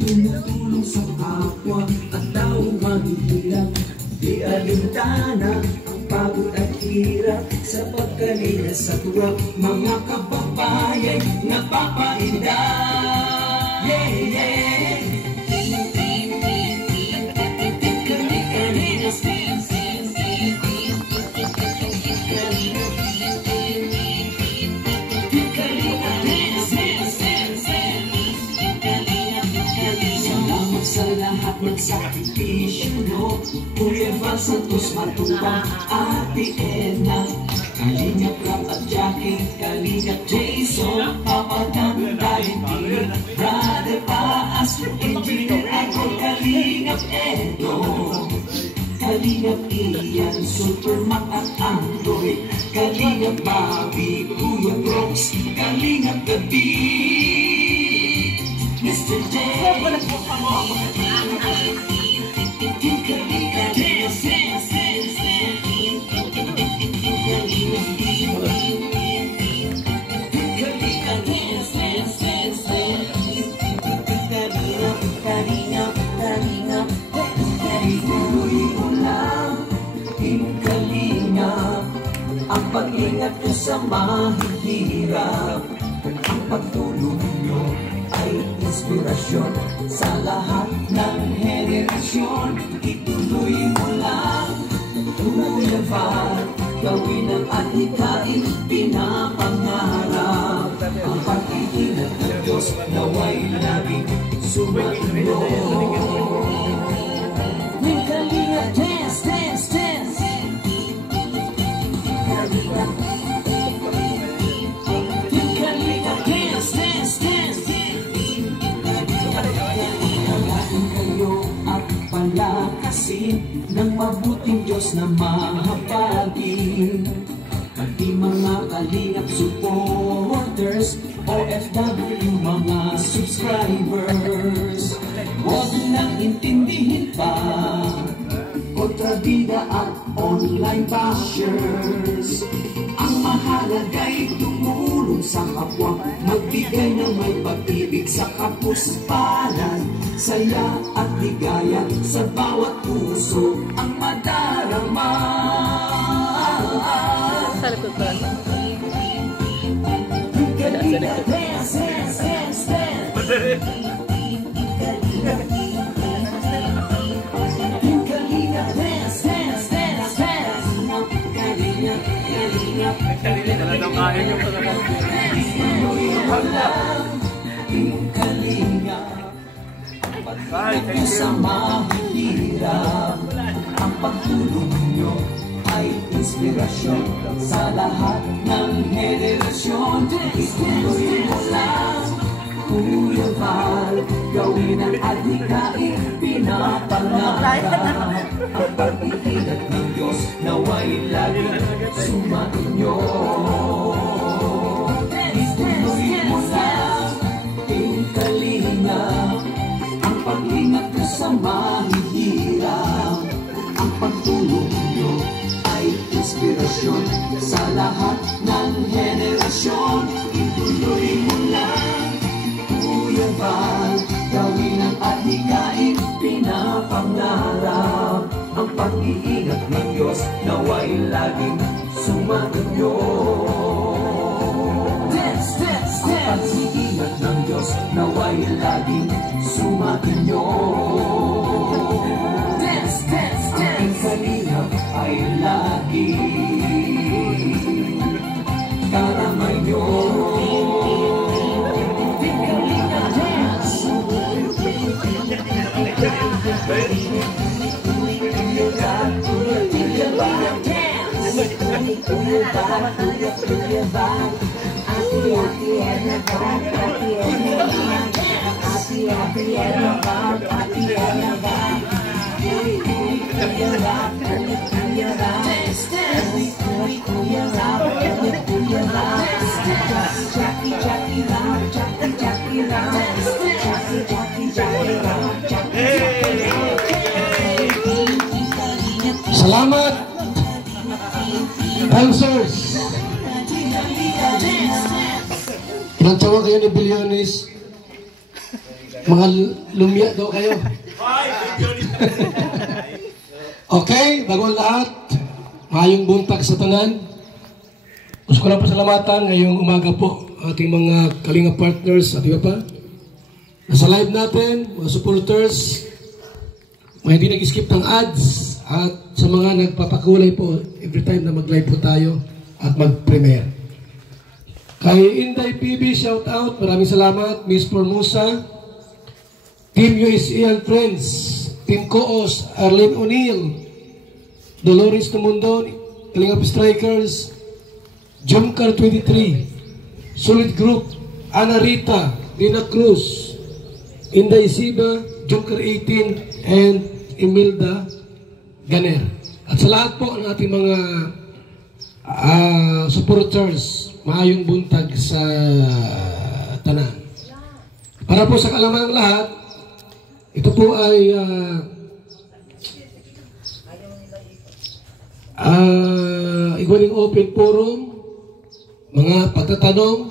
tumutulong sa kapwa at taong mahihirap. Di alintana ang pagod at hirap sa pagkanila sa tuwa. Mga kababayan napapainda. Yeah, yeah. Sa lahat ng sakripisyo mo, Kuya Val Santos Matubang, Ate Edna, Kalingap Rap at Jackie, Kalingap Jason, Papa Dan, David, Brother Paas, Engineer ako, Kalingap Edo, Kalingap Ian, Supermac at Android, Kalingap Bobby, Kuya Brooks, Kalingap Gabi, Mr. J. Ang pag-ingat ko sa mahihirap, ang pagtulong nyo ay inspirasyon sa lahat ng henerasyon. Ituloy mo lang, Kuya Val, gawin ang adhikain pinapangarap. Ang pag-iingat ng Diyos naway laging sumainyo. Kalingap dance, dance, dance. Kalingap dance, dance, dance. Kalahin kayo at palakasin ng mabuting Diyos na mahabagin. Pati mga kalingap supporters, OFW mga subscribers, huwag nang intindihin pa kontrabida at online bashers. Ang mahalaga'y tumulong sa kapwa, magbigay ng may pag-ibig sa kapusparan, saya at ligaya sa bawat puso ang madarama. Sa likod pa. Dance, dance, dance, dance. Sa mahihirap, ang pagtulong nyo ay inspirasyon sa lahat ng henerasyon. Ituloy mo lang, Kuya Val, gawin ang adhikain pinapangarap. Ang pag-iingat ng Diyos naway laging sumainyo. Ituloy mo lang, Kalingap, ang pag-ingat ko sa mahihirap. Ang pagtulong nyo ay inspirasyon sa lahat ng henerasyon. Ituloy mo lang, Kuya Val, gawin ang adhikain pinapangarap. Ang pag-iingat ng Diyos naway laging sumainyo. Dance, dance, dance. Ang pag-iingat ng Diyos naway laging sumainyo. Dance, dance, dance. Ang kalingap ay laging karamay nyo. Salamat, dancers. Ilang tawa kayo ni Billionis? Mga lumya daw kayo. Okay, bago ang lahat, maayong buntag sa tanan. Gusto ko lang pasalamatan ngayong umaga po ating mga Kalinga partners at iba pa. Nasa live natin, mga supporters, mga hindi nag-skip ng ads, at sa mga nagpapakulay po every time na mag-live po tayo at mag-premiere. Kay Inday PB, shout out, maraming salamat. Miss Formosa, Team USA and Friends, Team Coos, Arlene O'Neill, Dolores Tumundo, Kalingap Strikers, Jumcar 23, Solid Group, Ana Rita, Dina Cruz, Inday Siba, Jumcar 18, and Imelda Ganer. At sa lahat po ng ating mga supporters, maayong buntag sa tanan. Para po sa kalaman ng lahat, ito po ay igualing open forum, mga pagtatanong,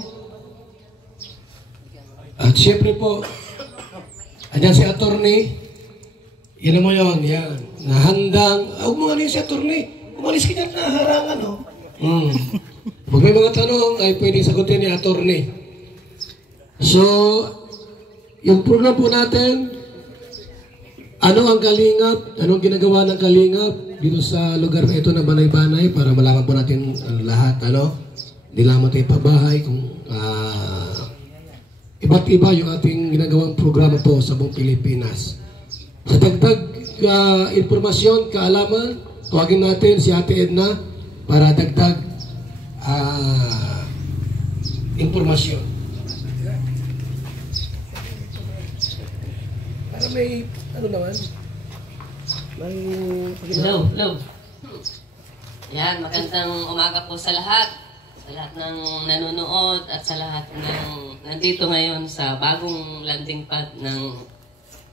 at syempre po, andyan si attorney, yan mo yun, yan, nahandang, huwag mo si attorney, umalis ka dyan na harangan, no? Pag may mga tanong, ay pwedeng sagutin ni attorney. So, yung program po natin, ano ang Kalingap? Anong ginagawa ng Kalingap dito sa lugar na ito na Banay-Banay para malaman po natin lahat, ano? Hindi lamang tayo pabahay kung iba't iba yung ating ginagawang programa po sa buong Pilipinas. Sa dagdag informasyon, kaalaman, tawagin natin si Ate Edna para dagdag informasyon. Para may ano naman? Hello, hello. Yan, magandang umaga po sa lahat. Sa lahat ng nanonood at sa lahat ng nandito ngayon sa bagong landing pad ng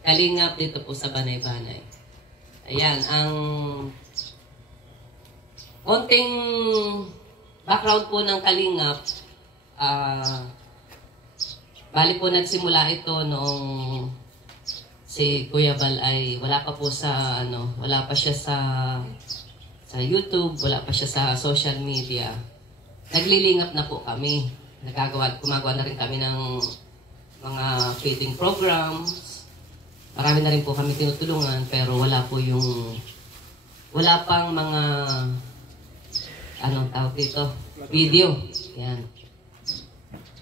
Kalingap dito po sa Banay-Banay. Ayan, ang konting background po ng Kalingap. Bali po nagsimula ito noong si Kuya Bal ay wala pa po sa wala pa siya sa YouTube, wala pa siya sa social media. Naglilingap na po kami. Gumagawa na rin kami ng mga feeding programs. Marami na rin po kami tinutulungan pero wala pang mga anong tawag dito? Video. Yan.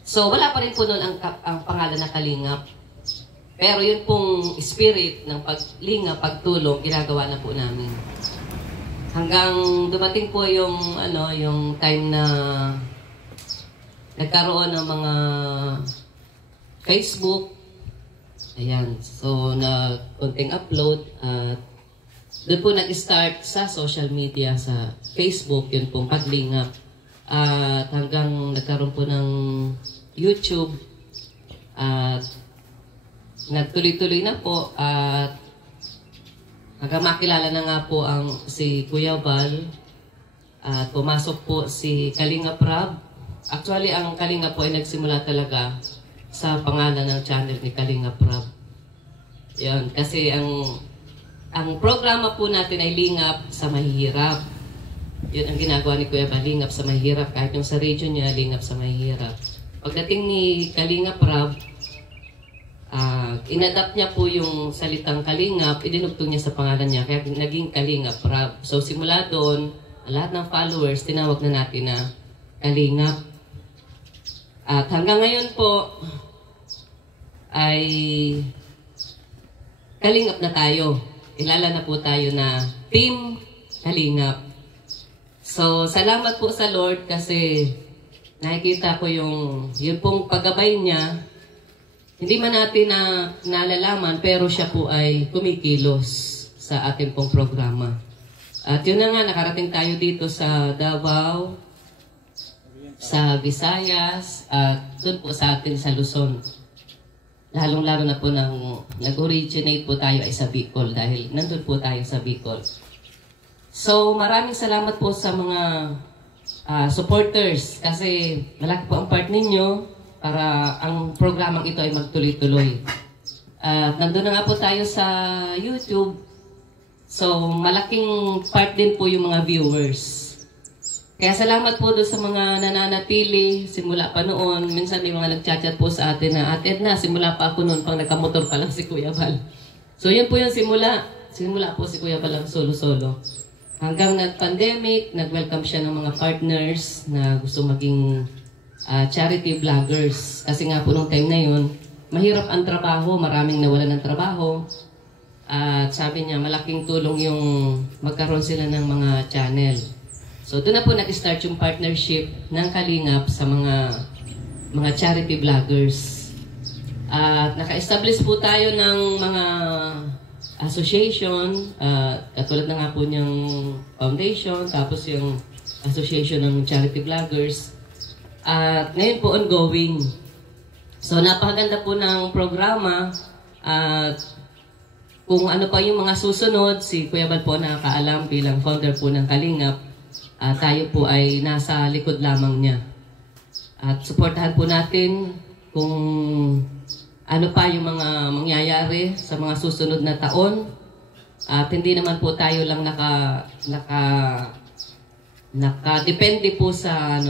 So wala pa rin po noon ang pangalan na Kalingap. Pero yun pong spirit ng paglingap, pagtulong, ginagawa na po namin. Hanggang dumating po yung time na nagkaroon ng mga Facebook. Ayan. So, na konting upload. At doon po nag-start sa social media, sa Facebook, yun pong paglingap. At hanggang nagkaroon po ng YouTube. At nagtuloy-tuloy na po at hanggang makilala na nga po si Kuya Bal at pumasok po si Kalinga Prab. Actually, ang Kalinga po ay nagsimula talaga sa pangalan ng channel ni Kalinga Prab. Yun, kasi ang programa po natin ay Lingap sa Mahihirap. Yun ang ginagawa ni Kuya Bal, Lingap sa Mahihirap. Kahit yung sa radio niya, Lingap sa Mahihirap. Pagdating ni Kalinga Prab, inadapt niya po yung salitang Kalingap, idinugtong niya sa pangalan niya, kaya naging Kalingap Prab. So simula doon, lahat ng followers, tinawag na natin na Kalingap. At hanggang ngayon po, ay Kalingap na tayo. Ilala na po tayo na Team Kalingap. So salamat po sa Lord kasi nakikita ko yung pong paggabay niya. Hindi man natin nalalaman, pero siya po ay kumikilos sa ating pong programa. At yun na nga, nakarating tayo dito sa Davao, sa Visayas, at doon po sa atin sa Luzon. Lalong-lalo na po nag-originate po tayo ay sa Bicol dahil nandun po tayo sa Bicol. So maraming salamat po sa mga supporters kasi malaki po ang part ninyo para ang programang ito ay magtuloy-tuloy. At nandun na nga po tayo sa YouTube. So, malaking part din po yung mga viewers. Kaya salamat po doon sa mga nananatili simula pa noon. Minsan may mga nagchat-chat po sa atin na, Ate Edna, simula pa ako noon pang nagkamotor pa lang si Kuya Bal. So, yun po yung simula. Simula po si Kuya Bal lang solo-solo. Hanggang nag-pandemic, nag-welcome siya ng mga partners na gusto maging charity vloggers. Kasi nga po nung time na yun, mahirap ang trabaho, maraming nawalan ng trabaho. At sabi niya, malaking tulong yung magkaroon sila ng mga channel. So doon na po nag-start yung partnership ng Kalingap sa mga charity vloggers. At naka-establish po tayo ng mga association, katulad na nga po niyang foundation, tapos yung association ng charity vloggers. At ngayon po ongoing. So napakaganda po ng programa. At kung ano pa yung mga susunod, si Kuya Bal po nakakaalam bilang founder po ng Kalingap. Tayo po ay nasa likod lamang niya. At suportahan po natin kung ano pa yung mga mangyayari sa mga susunod na taon. At hindi naman po tayo lang nakadepende po sa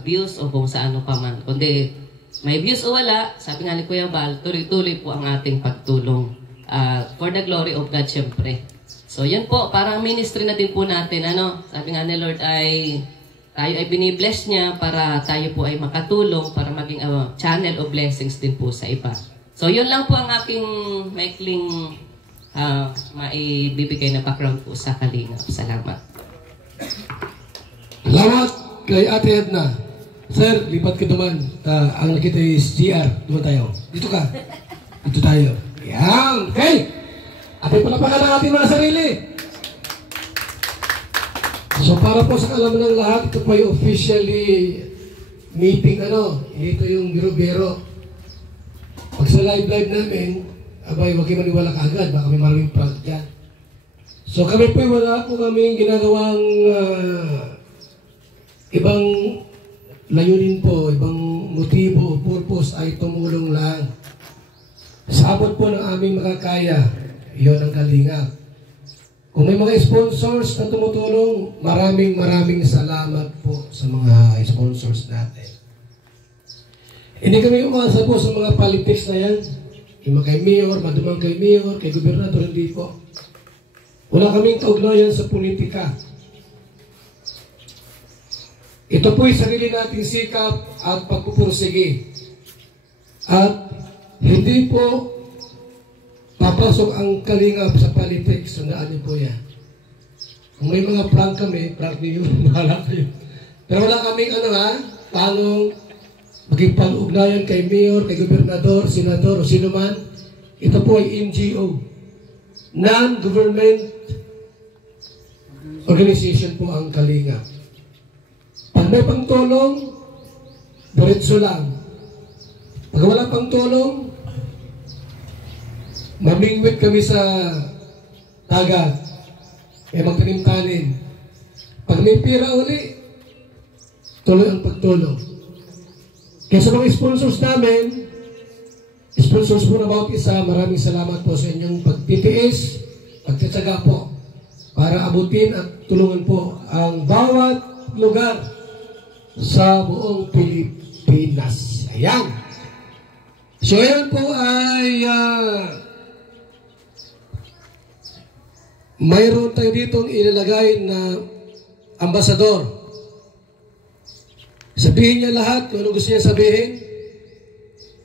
views o kung sa ano pa man. Kundi may views o wala, sabi nga ni Kuya Bal, tuloy-tuloy po ang ating pagtulong. For the glory of God, syempre. So, yun po, parang ministry na din po natin. Sabi nga ni Lord tayo ay binibless niya para tayo po ay makatulong para maging channel of blessings din po sa iba. So, yun lang po ang aking maikling maibibigay na background po sa Kalingap. Salamat. Salamat kay Ate Edna. Sir, lipat ka naman. Ang nakita is GR. Doon tayo. Dito ka. Dito tayo. Yan. Okay. Ating palapakan ang ating mga sarili. So para po sa alam ng lahat, ito po yung officially meeting ito yung biro-biro. Pag sa live namin, abay, huwag kayo maniwala kaagad. Baka may maraming prank dyan. So kami po, wala po kaming ginagawang ibang layunin po, ibang motibo, purpose ay tumulong lang. Sa abot po ng aming makakaya, iyon ang Kalingap. Kung may mga sponsors na tumutulong, maraming salamat po sa mga sponsors natin. Hindi kami umasa po sa mga politics na yan. Yung kay mayor, madumang kay mayor, kay gobernador, hindi po. Wala kaming kaugnayan sa politika. Ito po'y sarili nating sikap at pagpupursige. At hindi po papasok ang Kalingap sa politics. Sandaan niyo po yan. Kung may mga prank kami, prank niyo yun, bahala kayo. Pero wala kaming paano maging pag-ugnayan kay mayor, kay gobernador, senador, o sino man. Ito po ay NGO. Non-government organization po ang Kalingap. Pag may pangtulong, diretso lang. Pag wala pangtulong, mamingwit kami sa dagat. May magtanim-tanim. Pag may pira uli, tuloy ang pagtulong. Kaya sa mga sponsors namin, sponsors po na bawat isa, maraming salamat po sa inyong pagtitiis, pagtitsaga po, para abutin at tulungan po ang bawat lugar sa buong Pilipinas. Ayan. So, yan po ay mayroon tayo ditong ilalagay na ambasador. Sabihin niya lahat kung ano gusto niya sabihin.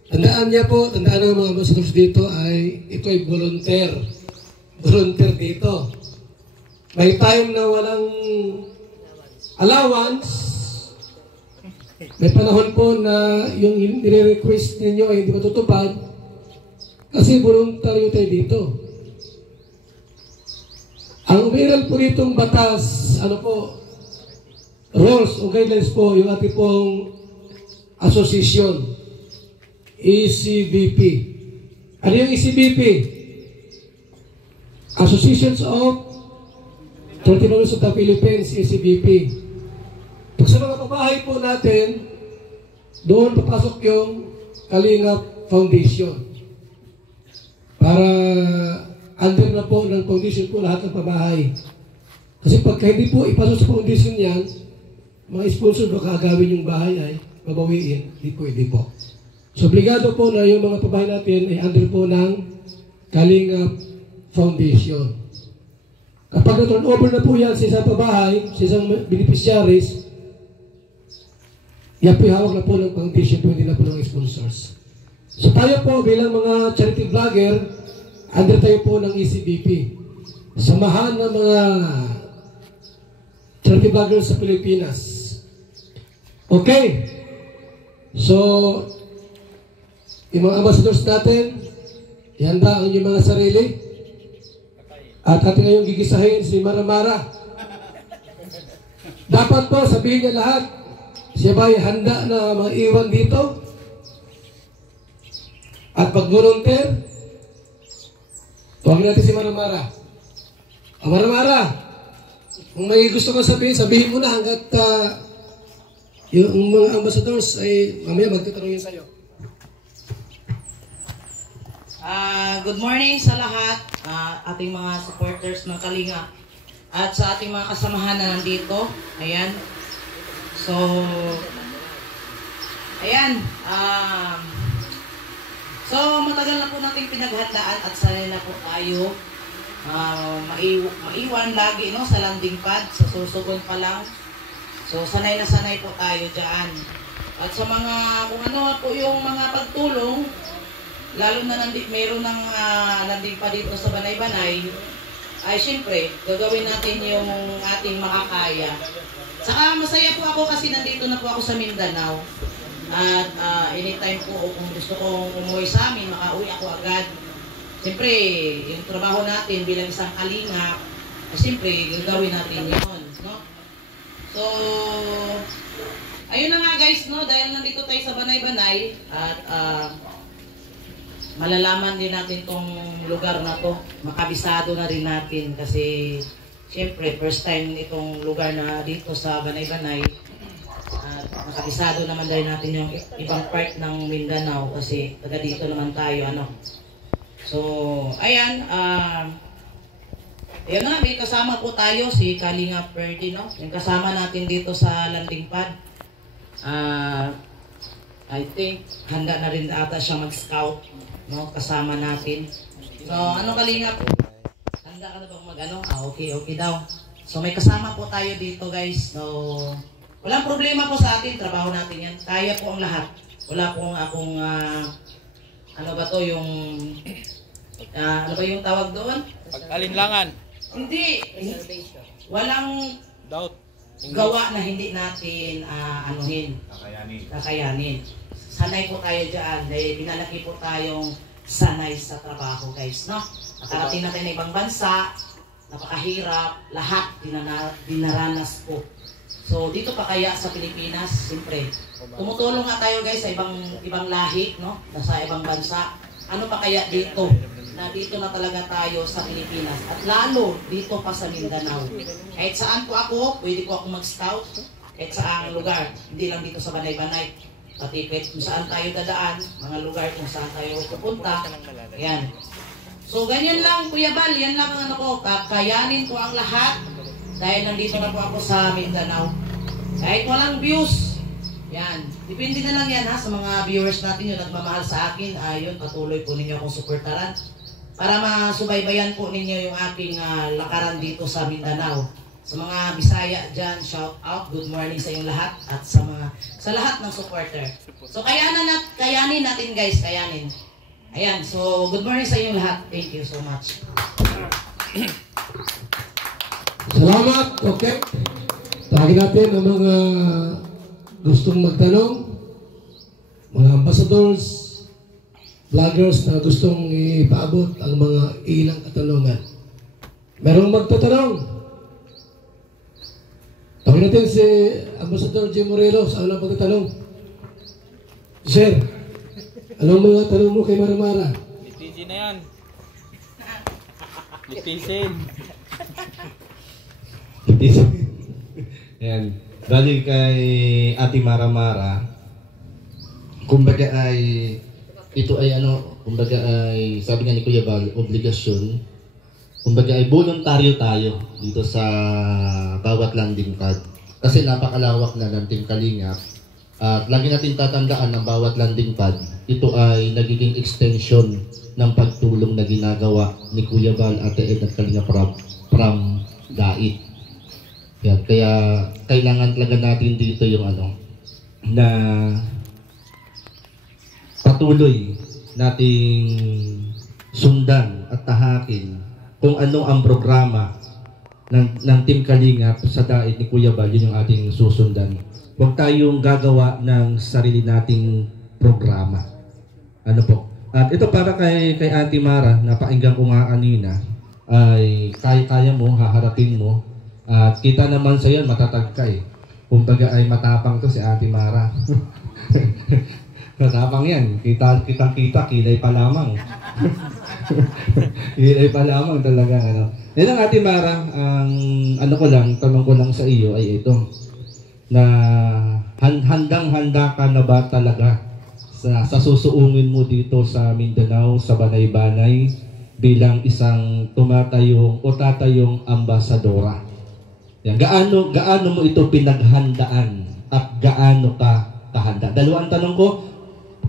Tandaan niya po, tandaan ng mga ambasadors dito ay ito ay volunteer. Volunteer dito. May time na walang allowance. May panahon po na yung nire-request ninyo ay hindi matutupad kasi voluntaryo tayo dito. Ang umiral po ditong batas, rules o guidelines po, yung ating pong association, ECBP. Ano yung ECBP? Associations of Church of the Philippines, ECBP. Pag sa mga pabahay po natin, doon papasok yung Kalingap Foundation. para under na po ng foundation po lahat ng pabahay. Kasi pagka hindi po ipasok sa foundation yan, mga sponsor baka agawin yung bahay ay babawiin. Hindi po. So obligado po na yung mga pabahay natin ay under po ng Kalingap Foundation. Kapag na-turn over na po yan sa isang pabahay, sa isang beneficiaries, yan po hawak na po ng foundation, pwede na po ng sponsors. So tayo po bilang mga charity vlogger, under tayo po ng ECBP. Samahan ng mga charity vloggers sa Pilipinas. Okay. So, yung mga ambassadors natin, ihanda ang inyong mga sarili. At ating ngayong gigisahin si Maramara. Dapat po sabihin niya lahat, siya ba'y handa na maiwan dito? At pag-volunteer, tuwagin natin si Maramara. Maramara, kung may gusto kang sabihin, sabihin mo na hanggat yung mga ambassadors ay mamaya magtatanungin sa'yo. Good morning sa lahat, ating mga supporters ng Kalinga at sa ating mga kasamahan na nandito. Ayan. So, ayan. So, matagal na po nating pinaghandaan at sanay na po tayo maiwan lagi no, sa landing pad, sa susugon pa lang. So, sanay na sanay po tayo dyan. At sa mga, kung ano po yung mga pagtulong, lalo na mayroon ng landing pa dito sa Banay-Banay, ay syempre, gagawin natin yung ating makakaya. Saka masaya po ako kasi nandito na po ako sa Mindanao. At anytime po, kung gusto kong umuwi sa amin, makauwi ako agad. Siyempre, yung trabaho natin bilang isang kalinga, siyempre, gagawin natin yun. No? So, ayun na nga guys, no? Dahil nandito tayo sa Banay-Banay, at malalaman din natin tong lugar na to. Makabisado na rin natin kasi siyempre first time itong lugar na dito sa Banay-Banay. At makabisado naman din natin yung ibang part ng Mindanao kasi taga dito naman tayo. So, ayan. Ayan na, may kasama po tayo si Kalinga Ferdy, no? Yung kasama natin dito sa landing pad. I think handa na rin ata siya mag-scout, no, kasama natin. So, Kalinga po? Handa ka na bang mag-ano? Okay daw. So, may kasama po tayo dito, guys. So, walang problema po sa atin. Trabaho natin yan. Kaya po ang lahat. Wala po akong, ano ba to, yung, ano ba yung tawag doon? Pag-alinlangan. Hindi. Walang Doubt. gawa na hindi natin, kakayanin. Sanay po tayo dyan. Dahil pinalaki po tayong sanay sa trabaho, guys, no? Nakarating na tayo ng ibang bansa, napakahirap, lahat dinaranas po. So, dito pa kaya sa Pilipinas, siyempre, tumutulong nga tayo, guys, sa ibang lahi, no? Nasa ibang bansa. Ano pa kaya dito? Na dito na talaga tayo sa Pilipinas. At lalo, dito pa sa Mindanao. Kahit saan po ako, pwede po ako mag-scout. Kahit saang lugar. Hindi lang dito sa Banay-Banay. Pati kung saan tayo dadaan, mga lugar kung saan tayo pupunta. Yan. So, ganyan lang, Kuya Bal. Yan lang ang kakayanin ko ang lahat. Dahil nandito na po ako sa Mindanao. Kahit walang views. Yan. Depende na lang yan ha, sa mga viewers natin yung nagmamahal sa akin. Ayun, patuloy po ninyo akong suportaran. Para masubaybayan po ninyo yung aking lakaran dito sa Mindanao. Sa mga Bisaya dyan, shout out, good morning sa inyong lahat. At sa lahat ng supporter. So kayanin natin guys, kayanin. Ayan, so good morning sa inyong lahat. Thank you so much. Salamat. Okay. Tawagin natin ang mga gustong magtanong, mga ambassadors, vloggers na gustong ipaabot ang mga ilang katanungan. Merong magtatanong? Tawagin natin si Ambassador Jim Morelos. Ano lang pagtatanong? Sir, anong mga tanong mo kay Maramara? Litisin na yan. Litisin. Ayan. Bali kay Ate Maramara, kumbaga ay ito ay kumbaga ay, sabi nga ni Kuya Val, obligasyon, kumbaga ay voluntaryo tayo dito sa bawat landing pad. Kasi napakalawak na ng Team Kalingap. At lagi natin tatandaan ng bawat landing pad, ito ay nagiging extension ng pagtulong na ginagawa ni Kuya Val, Ate Ed at Kalingap from Dait. Yan, kaya kailangan talaga natin dito yung na patuloy nating sundan at tahakin kung ano ang programa ng Team Kalingap sa Dait ni Kuya Val. Yun yung ating susundan. Huwag tayong gagawa ng sarili nating programa. Ano po? At ito para kay Ate Mara, napakinggan ko nga kanina, ay kaya mo, haharapin mo. At kita naman sa yan, matatag ka eh. Kumbaga ay matapang to si Ate Mara. Matapang yan. Kita, kilay pa lamang. Kilay pa lamang talaga. Yan ang Ate Mara, ang tanong ko lang sa iyo ay ito. Na handang-handa ka na ba talaga sa susuungin mo dito sa Mindanao, sa Banay-Banay, bilang isang tatayong ambasadora? Yan. Gaano mo ito pinaghandaan at gaano ka kahanda? Dalawang tanong ko,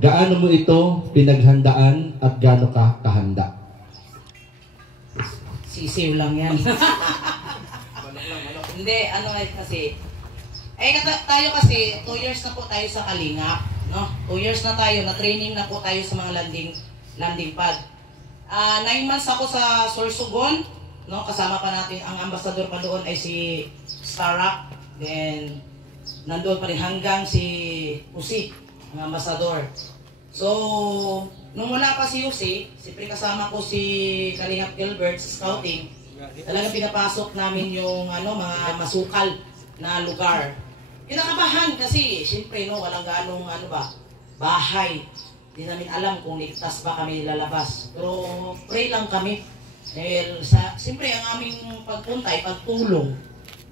gaano mo ito pinaghandaan at gaano ka kahanda? Sisiw lang yan. Hindi, kasi tayo kasi 2 years na po tayo sa Kalingap, no? 2 years na tayo, na training na po tayo sa mga landing pad. 9 months ako sa Sorsogon, no? Kasama pa natin ang ambassador pa doon ay si Starak. Then nandoon pa rin hanggang si Usi, ang ambassador. So, nung wala pa si Usi, siyempre kasama ko si Kalingap Gilbert sa scouting. Talagang pinapasok namin yung mga masukal na lugar. Kinakabahan kasi, siyempre, walang ganong bahay. Hindi namin alam kung ligtas ba kami lalabas. Pero pray lang kami. Dahil siyempre, ang aming pagpunta ay pagtulong.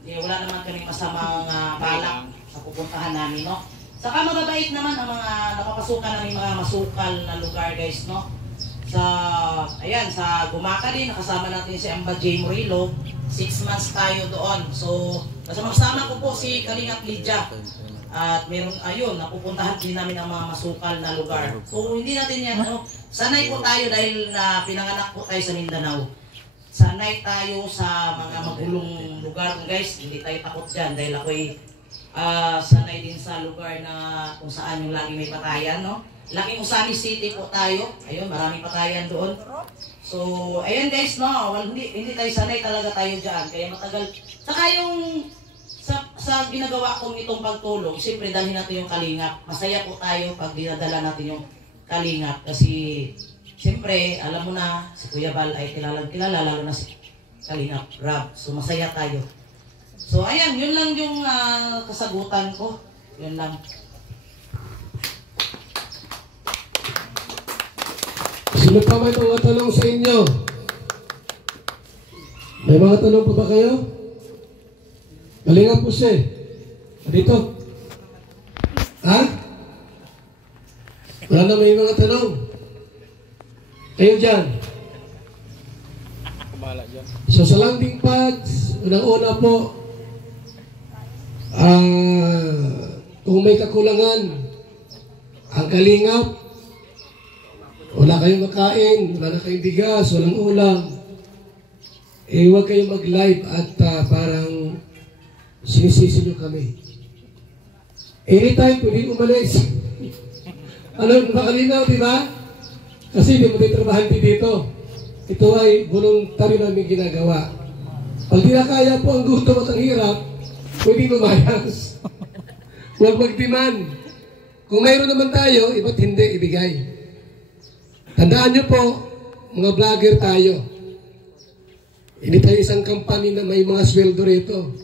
Wala naman kami masamang balak sa pupuntahan namin, no? Saka mababait naman ang mga napapasukan namin mga masukal na lugar, guys, no? Sa Gumaka din, nakasama natin si Amba J. Murillo. 6 months tayo doon. So, kasama ko po si Kalingap Lydia. At meron, napupuntahan din namin ang mga masukal na lugar. So, hindi natin yan, sanay po tayo dahil pinanganak po tayo sa Mindanao. Sanay tayo sa mga magulong lugar, guys. Hindi tayo takot dyan dahil ako'y sanay din sa lugar na kung saan yung lagi may patayan, no? Laking Usami City po tayo. Ayun, maraming patayan doon. So, ayun guys, no, hindi tayo sanay talaga tayo dyan. Kaya matagal. Saka yung sa ginagawa kong itong pagtulong, siyempre dalhin natin yung Kalingap. Masaya po tayo pag dinadala natin yung Kalingap. Kasi, siyempre, alam mo na, si Kuya Val ay kilala, lalo na si Kalingap Rab. So, masaya tayo. So, ayan, yun lang yung kasagutan ko. Yun lang. Sino pa may mga tanong sa inyo? May mga tanong pa ba kayo? Kalingap po siya. Dito. Ha? Wala na may mga tanong. Kayo dyan. So sa landing pads, unang-una po, kung may kakulangan, ang Kalingap, wala kayong makain, wala na kayong bigas, walang ulam, huwag kayong mag-live at parang sinisisi nyo kami. Anytime, pwede umalis. Nakalinaw, di ba? Kasi hindi mo tayo trabahante dito. Ito ay voluntary namin ginagawa. Pag di na kaya po ang gutom at ang hirap, pwede lumayas. Huwag mag-demand. Kung mayroon naman tayo, iba't hindi ibigay. Tandaan nyo po, mga vlogger tayo. Hindi tayo isang company na may mga sweldo rito.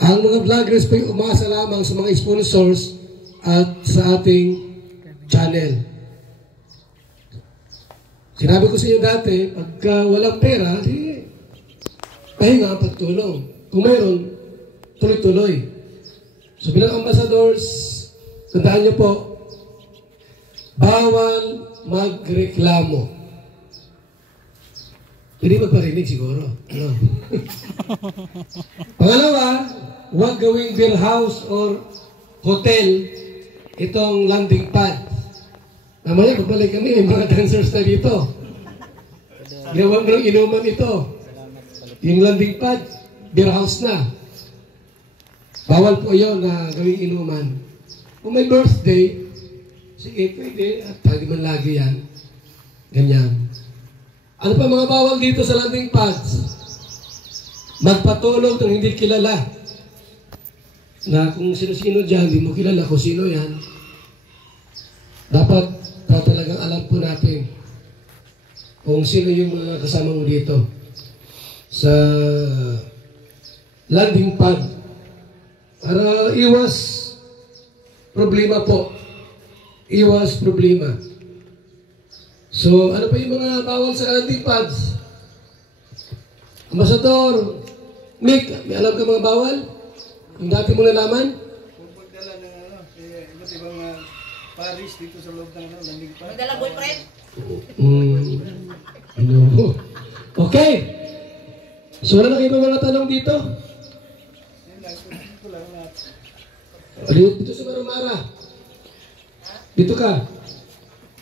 Ang mga vloggers po ay umasa lamang sa mga sponsors at sa ating channel. Sinabi ko sa inyo dati, pagka walang pera, di pahinga ang pagtulong. Kung mayroon, tuloy-tuloy. So bilang ambassadors, tandaan nyo po, bawal magreklamo. Hindi magparinig siguro. Ano? Pangalawa, huwag gawing beer house or hotel itong landing pad. Namaya, pagbalik kami, may mga dancers na dito. Gawang ng inuman ito. Yung landing pad, beer house na. Bawal po yun na gawing inuman. Kung may birthday, sige, pwede. At hindi man lagi yan. Ganyan. Ano pa mga bawal dito sa landing pads? Magpatulog ng hindi kilala. Na kung sino-sino dyan, hindi mo kilala kung sino yan. Dapat talagang alam po natin kung sino yung mga kasama mo dito sa landing pad. Para iwas problema po. Iwas problema. So, ano pa yung mga bawal sa landing pads? Ambasador, Mick, may alam ka mga bawal? Yung dati mo nalaman? Pupunta lang ng iba't ibang Paris dito sa loob ng landing pad. Magdala boyfriend? Ano? Okay. So, wala na kayo mga tanong dito? Dito sa Marumara. Dito ka.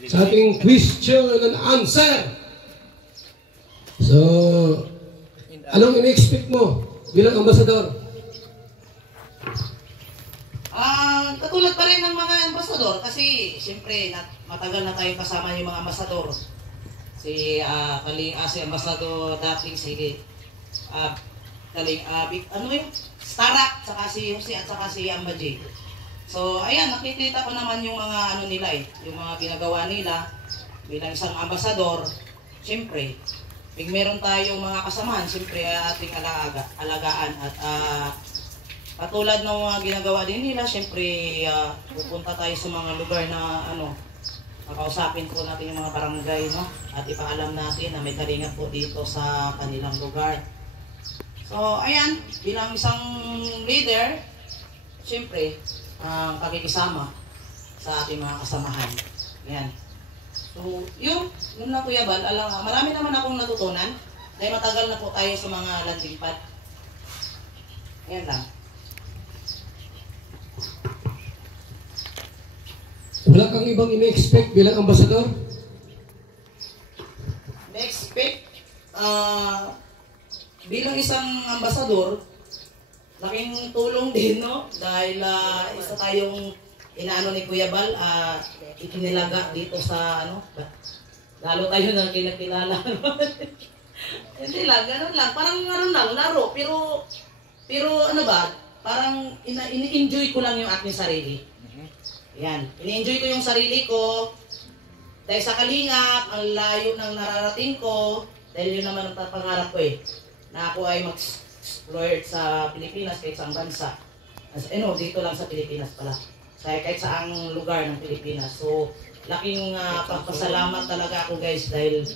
Sa ating question and answer. So, anong in-expect mo bilang ambasador? Katulad pa rin ng mga ambasador kasi siyempre matagal na tayong kasama yung mga ambasador. Si ambasador dating Starak, saka si Jose at saka si Ambaji. So, ayan, nakikita ko naman yung mga nila yung mga ginagawa nila bilang isang ambasador. Siyempre, pag meron tayong mga kasamahan, siyempre ating alagaan at katulad ng mga ginagawa din nila, siyempre pupunta tayo sa mga lugar na makausapin po natin yung mga barangay, no? At ipaalam natin na may kalinga po dito sa kanilang lugar. So, ayan, bilang isang leader, siyempre, ang pakikisama sa ating mga kasamahan. Ayan. So, yun lang Kuya Bal. Marami naman akong natutunan dahil matagal na po tayo sa mga landing pad. Ayan lang. Wala kang ibang ina-expect bilang ambasador? Na-expect, bilang isang ambasador, laking tulong din, no? Dahil isa tayong inaano ni Kuya Bal, ikinilaga dito sa, lalo tayo na kinakilala. Hindi lang, ganun lang. Parang laro. Pero parang ini-enjoy ko lang yung aking sarili. Yan, ini-enjoy ko yung sarili ko. Dahil sa Kalingap, ang layo ng nararating ko, dahil yun naman ang pangarap ko na ako ay mag-explore sa Pilipinas kahit saang bansa. Dito lang sa Pilipinas pala. Kahit saang lugar ng Pilipinas. So, laking pagpasalamat talaga ako guys dahil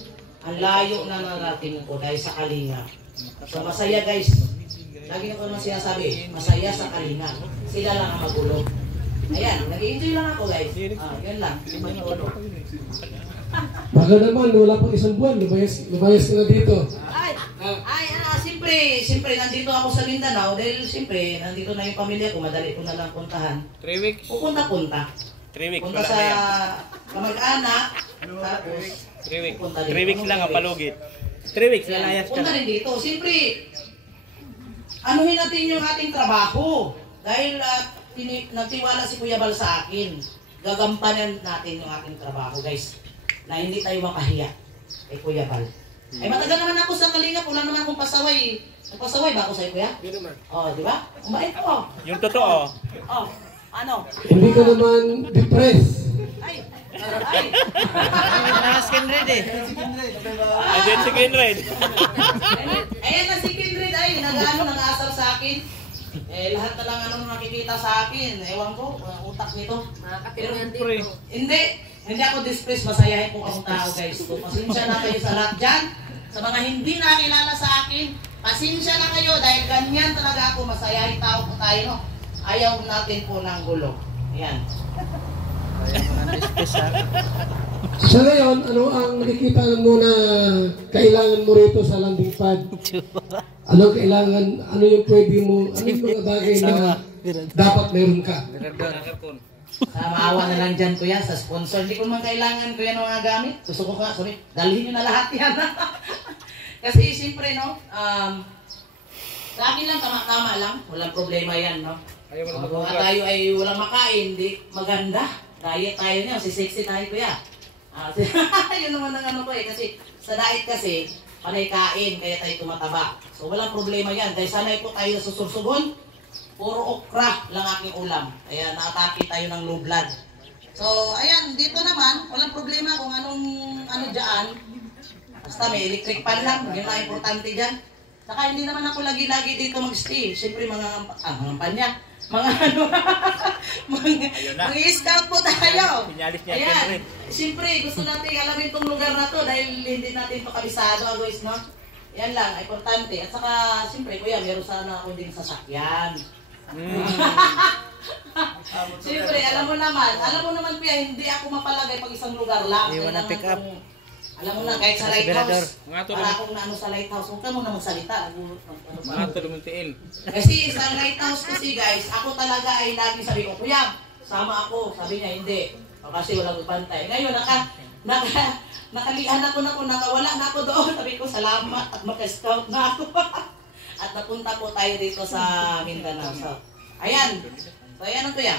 ang layo na narating ko dahil sa Kalingap. So, masaya guys. Lagi ko naman sinasabi, masaya sa Kalingap. Sila lang ang magulo. Ayan, nag-enjoy lang ako guys. Yun lang. Baka naman, wala pang isang buwan, lumayas ka na dito. Siyempre, nandito ako sa Mindanao dahil siyempre, nandito na yung pamilya ko, madali ko na lang puntahan. 3 weeks? Pupunta. 3 weeks. Punta sa kamag-anak, tapos 3 weeks. pupunta dito. 3 weeks lang ang palugit. 3 weeks, lalayas ka. Punta rin dito. Siyempre, anuhin natin yung ating trabaho. Dahil nagtiwala si Kuya Bal sa akin. Gagampanan natin yung ating trabaho, guys. Na hindi tayo mapahiya kay Kuya Bal. Ay matagal naman ako sa Kalingap, wala naman akong pasaway. Nagpasaway ba ako sa'yo, Kuya? Hindi naman. Di ba? Kumain ko. Yung totoo. Ano? Hindi ka naman depressed. Skin red Ayan si Kinred. Ayan na si Kinred nag-aasar sa akin. Lahat na lang nakikita sa akin. Ewan ko, utak nito. Hindi ako dispress, masayahin po akong tao guys. So, pasensya na kayo sa lahat dyan. Sa mga hindi nakilala sa akin, pasensya na kayo dahil ganyan talaga ako, masayahin tao po tayo, no? Ayaw natin po ng gulo. Ayan. Ayaw mo na dispress ha. Sa ngayon, ano ang nakikita mo na kailangan mo rito sa landing pad? Ano kailangan, ano yung pwede mo, ano yung mga bagay na dapat meron ka? Maawa na lang dyan, kuya, sa sponsor. Hindi ko man kailangan, kuya, ng mga gamit. Gusto ko nga, sorry, dalhin nyo na lahat yan. Kasi, siyempre, no, sa akin lang, tama-tama lang. Walang problema yan, no? Kung tayo ay walang makain, di maganda. Diet tayo niya, sexy tayo, kuya. Yun naman ang ano ko eh. Kasi, sa diet kasi, panay kain, kaya tayo tumataba. So, walang problema yan. Dahil sanay po tayo sa susursugon, puro okra lang aking ulam. Kaya naatake tayo ng low blood. So, ayan, dito naman, walang problema kung anong ano dyan. Basta may electric fan lang, yun lang importante dyan. Saka hindi naman ako lagi-lagi dito mag-stay. Siyempre, mga panya, mga ano, mga scout po tayo. Ayan, siyempre, gusto natin alamin itong lugar na to dahil hindi natin ito kabisado, guys, no? Yan lang, importante. At saka, siyempre, kuya, meron sana ako din sasakyan. Siyempre, alam mo naman kuya, hindi ako mapalagay pag isang lugar lang. Iwan ang pick up. Alam mo na, kahit sa lighthouse, para akong naano sa lighthouse, huwag ka muna magsalita. Kasi sa lighthouse kasi guys, ako talaga ay lagi sabi ko, kuya, sama ako. Sabi niya, hindi. Kasi walang ipantay. Ngayon, nakalihan ako nakawala na ako doon. Sabi ko, salamat at maka-scout na ako. At napunta po tayo dito sa Mindanao. So, ayan. So, ayan ang kuya.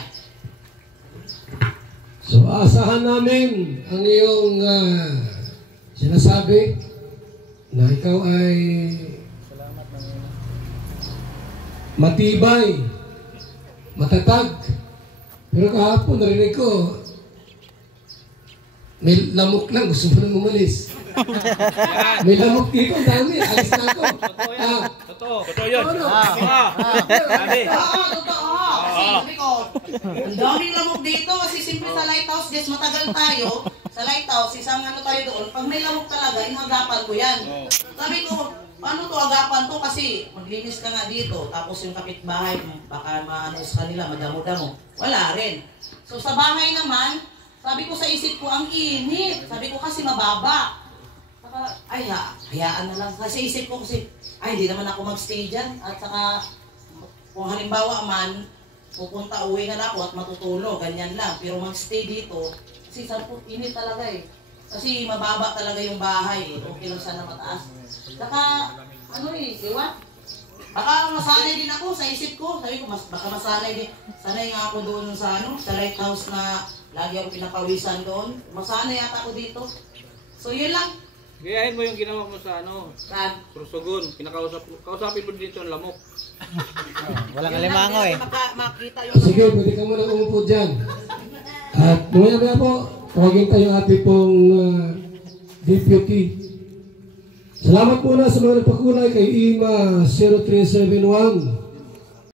So, asahan namin ang iyong sinasabi na ikaw ay matibay, matatag. Pero kahapon narinig ko, may lamok lang, gusto mo nang umalis. May lamok dito, ang dami, alis na ako. Totoo yun. Totoo. Kasi sabi ko, ang daming lamok dito kasi simple sa lighthouse, guys, matagal tayo. Sa lighthouse, isang ano tayo doon, pag may lamok talaga, inagapan ko yan. Sabi ko, paano to agapan to? Kasi maglinis ka nga dito, tapos yung kapitbahay, baka maano sa kanila, madamo-damo. Wala rin. So sa bahay naman, sabi ko sa isip ko, ang init. Sabi ko kasi mababa. Saka, ay, hayaan na lang. Kasi isip ko kasi, ay, hindi naman ako magstay dyan. At saka, kung halimbawa man, pupunta, uwi na ako at matutulog. Ganyan lang. Pero magstay dito, kasi init talaga eh. Kasi mababa talaga yung bahay eh. Okay lang sana mataas. Saka, ano eh, diwa? Baka masanay din ako sa isip ko. Sabi ko, baka masanay din. Sanay nga ako doon sa lighthouse na lagi ako pinapawisan doon. Masanay yata ako dito. So, yun lang. Gayahin mo yung ginawa mo sa Saan? Sursugon. Kausapin mo dito ang lamok. Walang alimango eh. Makita yung... Sige, pwede ka muna umupo dyan. At muna po, tawagin tayo ating pong deputy. Salamat muna sa mga nagpakulay kay IMA 0371.